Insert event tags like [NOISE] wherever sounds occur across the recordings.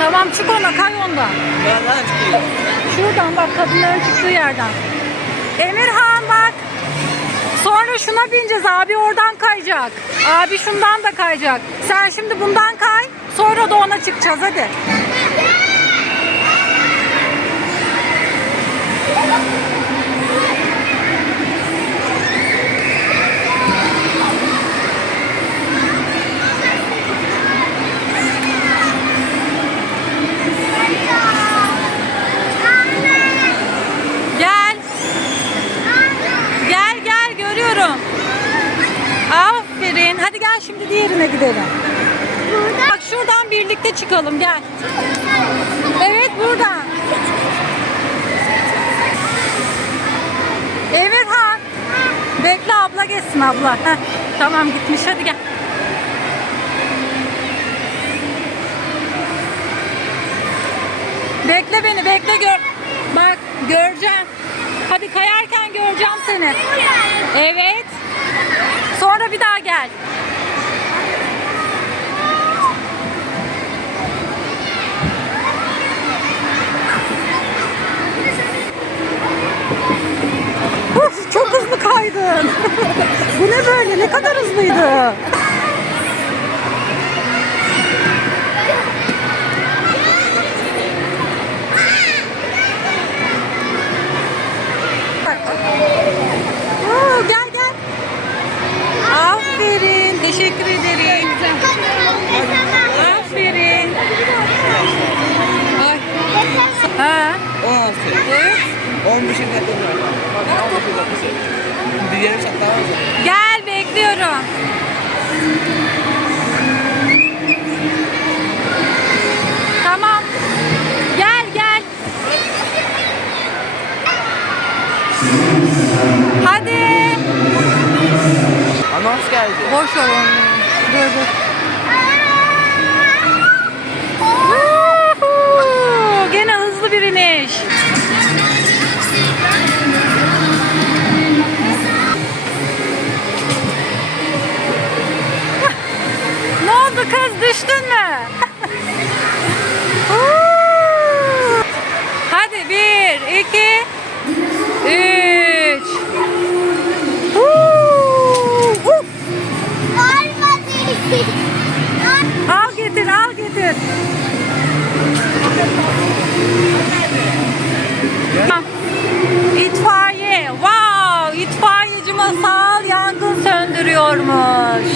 Tamam çık ona kay onda. Nereden çıkayım? Şuradan bak kadınların çıktığı yerden. Emirhan bak. Sonra şuna bineceğiz abi oradan kayacak. Abi şundan da kayacak. Sen şimdi bundan kay. Sonra da ona çıkacağız hadi. konuşalım gel. Evet burada. Evet ha. Bekle abla gelsin abla. Heh. Tamam gitmiş hadi gel. Bekle beni bekle gör. Bak göreceğim. Hadi kayarken göreceğim seni. Evet. Sonra bir daha gel. Çok hızlı kaydın. Bu ne böyle? Ne kadar hızlıydı? Boş ver Gene hızlı bir iniş. ne oldu kız düştün mü? İtfaiye. Wow! İtfaiyeci masal yangın söndürüyormuş.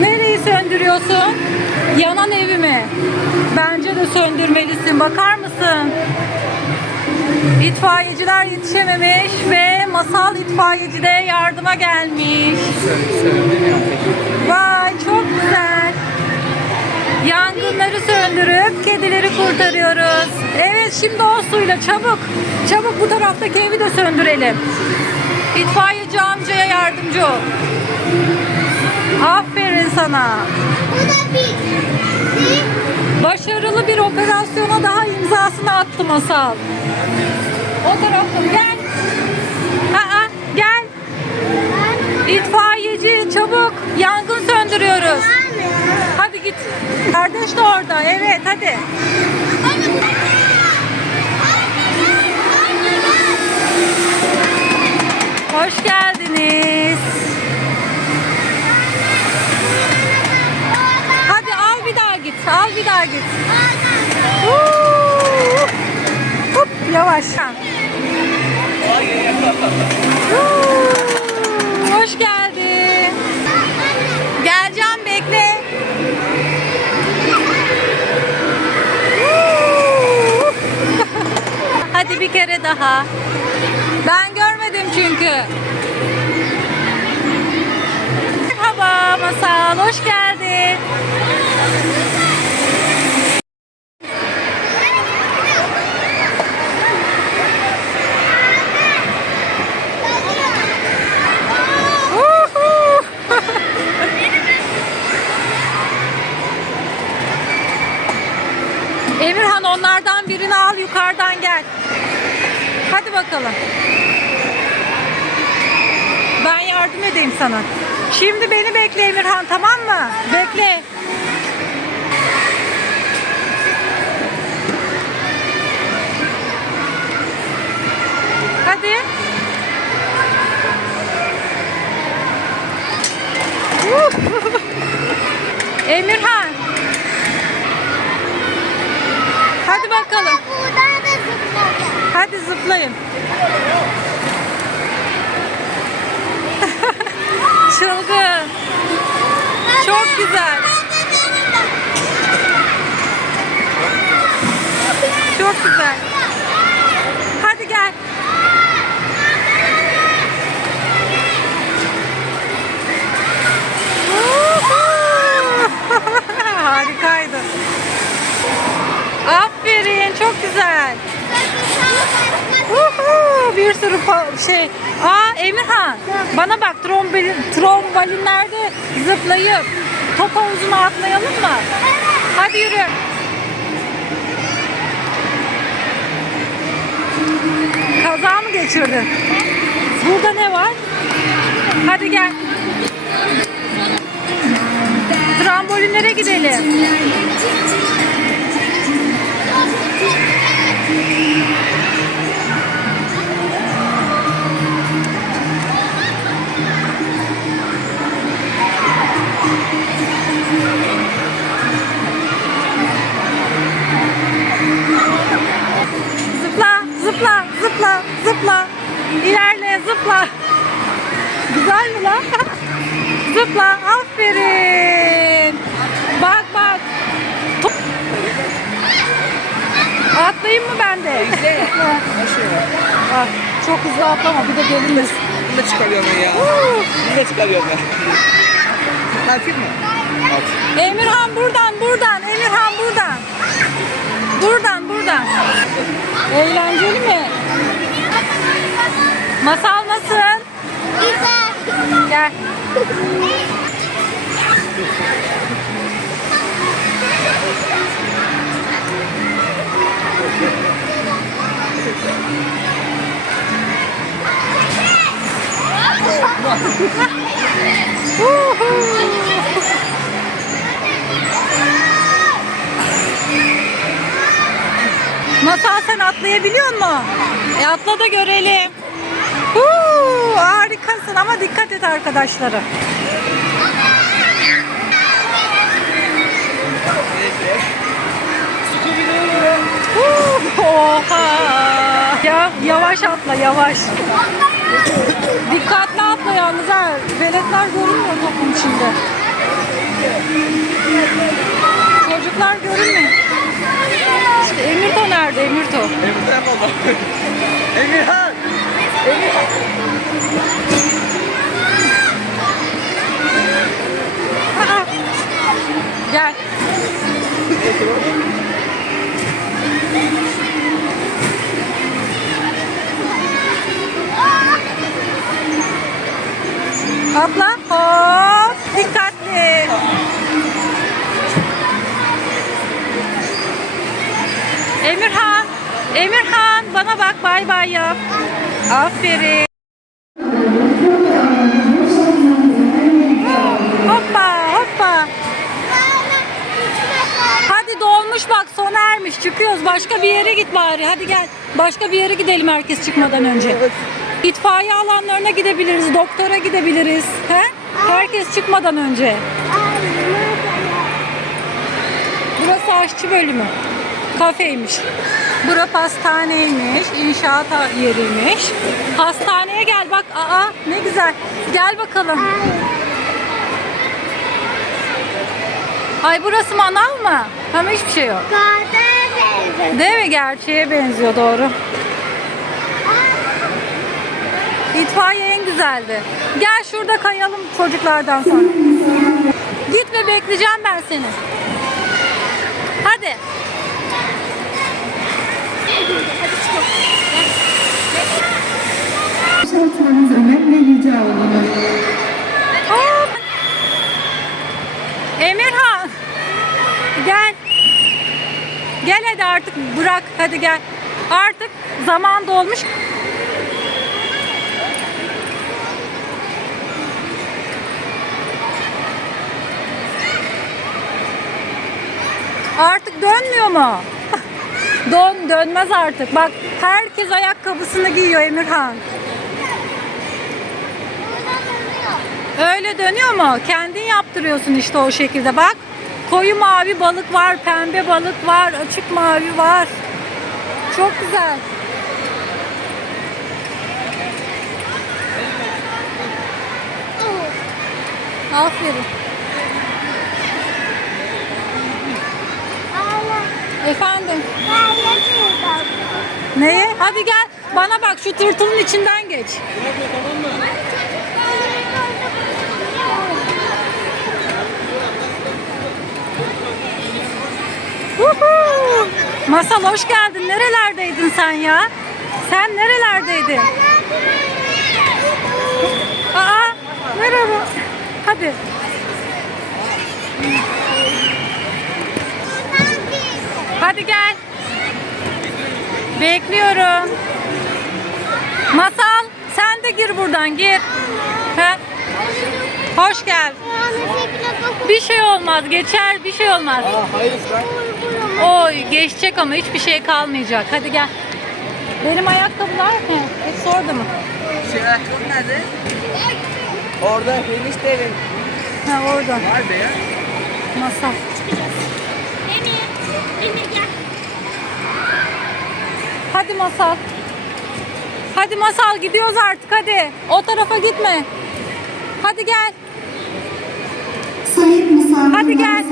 Nereyi söndürüyorsun? Yanan evi mi? Bence de söndürmelisin. Bakar mısın? İtfaiyeciler yetişememiş ve masal itfaiyeci de yardıma gelmiş. Vay çok güzel. Yangınları söndürüp kedileri kurtarıyoruz. Evet şimdi o suyla çabuk. Çabuk bu taraftaki evi de söndürelim. İtfaiyeci amcaya yardımcı ol. Aferin sana. Şey. Başarılı bir operasyona daha imzasını attı Masal. O taraftan gel. Ha ha gel. İtfaiyeci çabuk. Yangın söndürüyoruz. Hadi git. Kardeş de orada. Evet hadi. Hoş geldiniz. Hadi al bir daha git. Al bir daha git. Hop yavaş. Hoş geldin. Geleceğim bekle. [LAUGHS] Hadi bir kere daha çünkü. Merhaba Masal, hoş geldin. sana. Şimdi beni bekle Emirhan tamam mı? Bekle. Çok güzel. Hadi gel. [LAUGHS] Harikaydı. Aferin çok güzel. Uhu, bir sürü şey. Aa Emirhan bana bak trombeli, trombalinlerde zıplayıp topa havuzuna atlayalım mı? Hadi yürü. geçirdi. Burada ne var? Hadi gel. Trambolinlere gidelim. İlerle zıpla. Güzel mi lan? [LAUGHS] zıpla. Aferin. Bak bak. Atlayayım mı ben de? Güzel. [LAUGHS] Bak ah, çok hızlı atlama bir de geliriz. Bunu da çıkarıyorum ya. Bunu da çıkarıyorum ya. Hafif mi? Emirhan buradan bu Masal nasıl? Güzel. Gel. Masal sen atlayabiliyor musun? E atla da görelim. Uuu, harikasın ama dikkat et arkadaşlara. Oha! Ya yavaş atla yavaş. Dikkatli atla yalnız ha. Veletler görünmüyor topun içinde. Çocuklar görünmüyor. İşte Emirto nerede Emirto? Emirto Emirhan! Gel. Abla hop dikkatli. Emirhan, Emirhan bana bak bay bay yap. Aferin. Hoppa hoppa. Hadi dolmuş bak sona ermiş. Çıkıyoruz. Başka bir yere git bari. Hadi gel. Başka bir yere gidelim herkes çıkmadan önce. İtfaiye alanlarına gidebiliriz. Doktora gidebiliriz. He? Herkes çıkmadan önce. Burası aşçı bölümü. Kafeymiş. Bura pastaneymiş, inşaat yeriymiş. Hastaneye gel bak. Aa ne güzel. Gel bakalım. Ay burası manav mı? Ama hiçbir şey yok. Değil mi? Gerçeğe benziyor doğru. İtfaiye en güzeldi. Gel şurada kayalım çocuklardan sonra. Git ve bekleyeceğim ben seni. Hadi olurdu. Hadi çıkalım. Boşaltmanız önemli rica olunur. Emirhan. Gel. Gel hadi artık bırak. Hadi gel. Artık zaman dolmuş. Artık dönmüyor mu? Don dönmez artık. Bak herkes ayakkabısını giyiyor Emirhan. Öyle dönüyor mu? Kendin yaptırıyorsun işte o şekilde bak. Koyu mavi balık var, pembe balık var, açık mavi var. Çok güzel. Aferin. Efendim. Neye? Hadi gel. Bana bak şu tırtılın içinden geç. Uhu! Masal hoş geldin. Nerelerdeydin sen ya? Sen nerelerdeydin? Aa, nerede? Hadi. Hadi gel. Bekliyorum. Masal sen de gir buradan gir. Ha? Hoş geldin. Bir şey olmaz geçer bir şey olmaz. Aa, hayır Oy geçecek ama hiçbir şey kalmayacak. Hadi gel. Benim ayakkabılar ne? Hepsi orada mı? Şey ayakkabı nerede? Orada Filiz devin. Ha orada. Var be ya. Masal. Emir. Emir gel. Hadi Masal. Hadi Masal gidiyoruz artık hadi. O tarafa gitme. Hadi gel. Sayın masal, Hadi gel.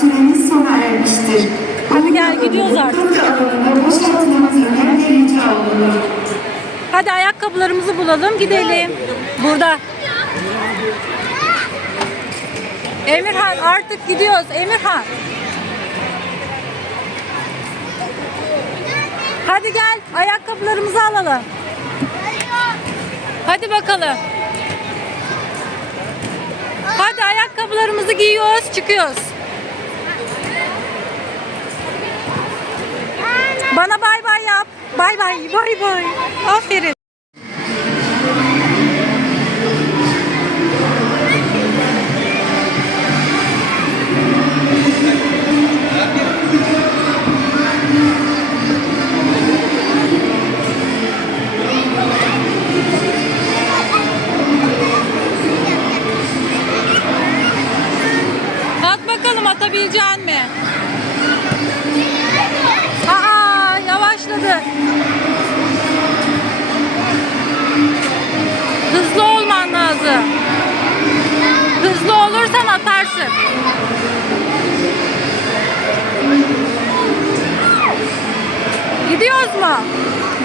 süreniz sona ermiştir. Hadi gel gidiyoruz artık. Kapı alanında boşaltılması önemli rica olunur. Hadi ayakkabılarımızı bulalım gidelim. Burada. Emirhan artık gidiyoruz Emirhan. Hadi gel ayakkabılarımızı alalım. Hadi bakalım. Hadi ayakkabılarımızı giyiyoruz çıkıyoruz. Bana bay bay yap. Bay bay bay bay. Aferin.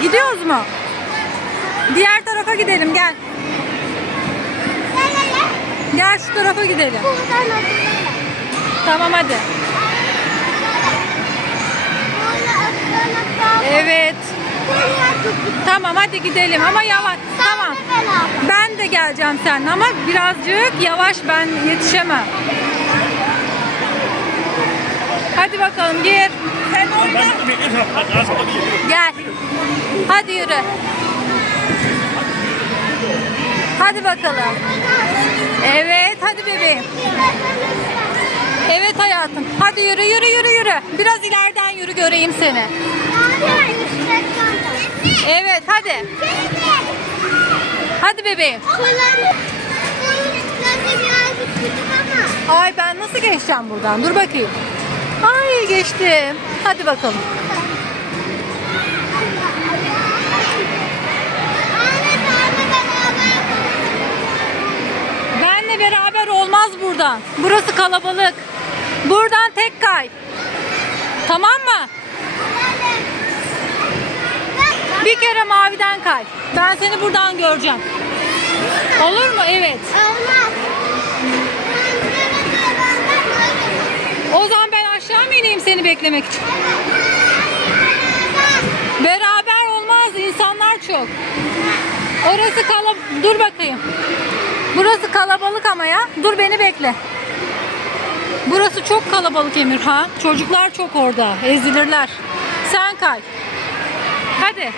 gidiyoruz mu? Diğer tarafa gidelim gel. Gel şu tarafa gidelim. Tamam hadi. Evet. Tamam hadi gidelim ama yavaş. Tamam. Ben de geleceğim sen, ama birazcık yavaş ben yetişemem. Hadi bakalım gir. Sen oyna. Gel. Hadi yürü. Hadi bakalım. Evet hadi bebeğim. Evet hayatım. Hadi yürü yürü yürü yürü. Biraz ileriden yürü göreyim seni. Evet hadi. Hadi bebeğim. Ay ben nasıl geçeceğim buradan? Dur bakayım. Ay geçtim. Hadi bakalım. Benle beraber olmaz buradan. Burası kalabalık. Buradan tek kay. Tamam mı? Bir kere maviden kay. Ben seni buradan göreceğim. Olur mu? Evet. Olmaz. aşağı mı ineyim seni beklemek için? Beraber olmaz. insanlar çok. Orası kalab... Dur bakayım. Burası kalabalık ama ya. Dur beni bekle. Burası çok kalabalık Emir ha. Çocuklar çok orada. Ezilirler. Sen kay. Hadi.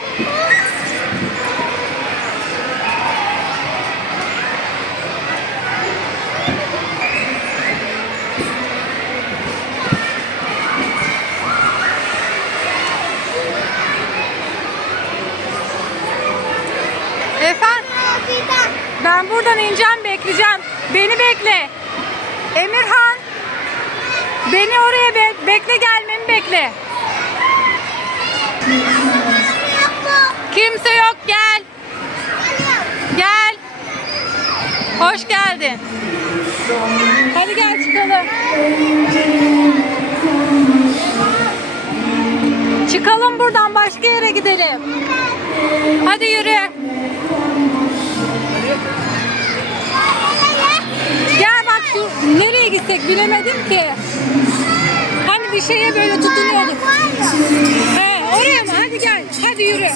Efendim? Ben buradan ineceğim bekleyeceğim. Beni bekle. Emirhan. Beni oraya be bekle gelmemi bekle. Kimse yok gel. Gel. Hoş geldin. Hadi gel çıkalım. Çıkalım buradan başka yere gidelim. Hadi yürü. desek bilemedim ki. Hani bir şeye böyle tutunuyorduk. He, oraya mı? Hadi gel. Hadi yürü.